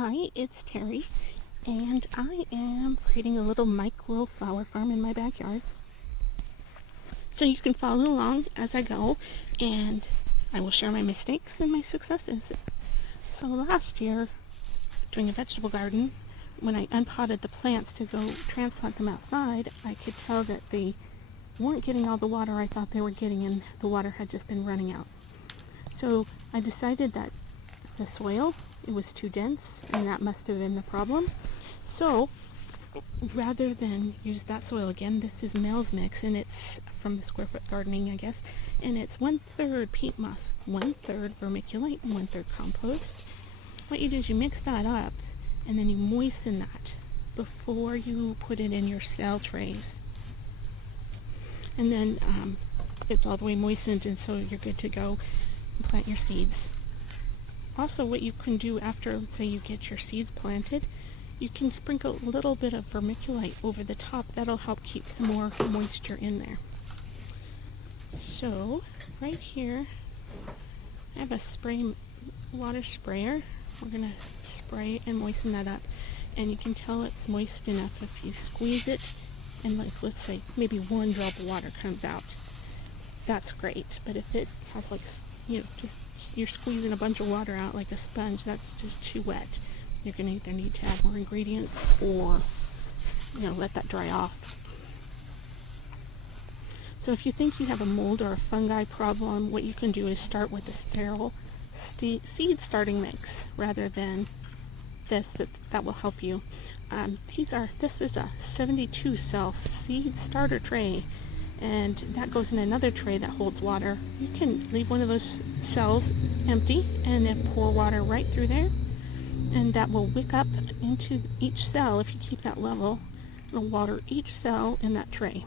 Hi, it's Terry, and I am creating a little micro flower farm in my backyard. So you can follow along as I go, and I will share my mistakes and my successes. So last year, doing a vegetable garden, when I unpotted the plants to go transplant them outside, I could tell that they weren't getting all the water I thought they were getting, and the water had just been running out. So I decided that the soil, it was too dense, and that must have been the problem. So rather than use that soil again, this is Mel's mix, and it's from the Square Foot Gardening, I guess, and it's 1/3 peat moss, 1/3 vermiculite, and 1/3 compost. What you do is you mix that up, and then you moisten that before you put it in your cell trays. And then it's all the way moistened, and so you're good to go and plant your seeds. Also, what you can do after, let's say you get your seeds planted, you can sprinkle a little bit of vermiculite over the top. That'll help keep some more moisture in there. So, right here, I have a water sprayer. We're going to spray and moisten that up. And you can tell it's moist enough if you squeeze it and, like, let's say maybe 1 drop of water comes out. That's great. But if it has, like, just you're squeezing a bunch of water out like a sponge, that's just too wet. You're going to either need to add more ingredients or, let that dry off. So if you think you have a mold or a fungi problem, what you can do is start with a sterile seed starting mix rather than this. That will help you. This is a 72 cell seed starter tray, and that goes in another tray that holds water. You can leave one of those cells empty and then pour water right through there, and that will wick up into each cell. If you keep that level, it'll water each cell in that tray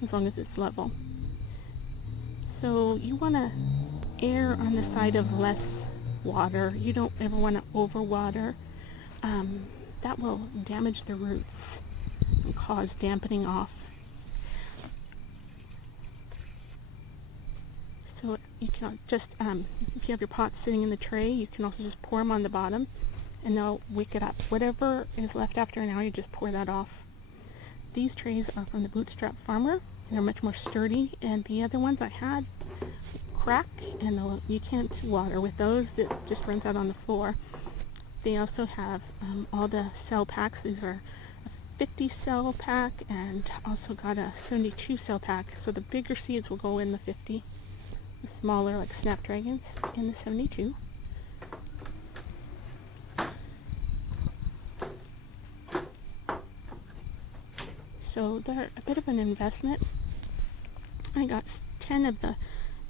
as long as it's level. So you want to err on the side of less water. You don't ever want to overwater. That will damage the roots and cause dampening off. So you can just, if you have your pots sitting in the tray, you can also just pour them on the bottom, and they'll wick it up. Whatever is left after an hour, you just pour that off. These trays are from the Bootstrap Farmer, and they're much more sturdy, and the other ones I had crack, and you can't water with those. It just runs out on the floor. They also have all the cell packs. These are a 50 cell pack, and also got a 72 cell pack. So the bigger seeds will go in the 50. The smaller, like snapdragons, in the 72. So they're a bit of an investment. I got 10 of the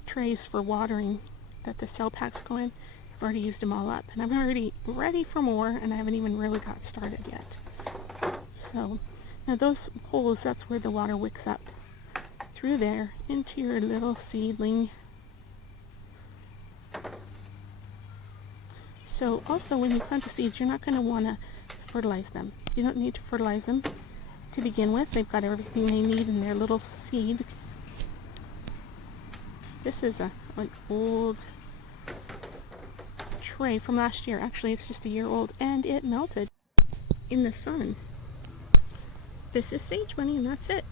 trays for watering that the cell packs go in. I've already used them all up, and I'm already ready for more, and I haven't even really got started yet. So now those holes, that's where the water wicks up through there into your little seedling. So also, when you plant the seeds, you're not going to want to fertilize them. You don't need to fertilize them to begin with. They've got everything they need in their little seed. This is an old tray from last year. Actually, it's just a year old, and it melted in the sun. This is sage money, and that's it.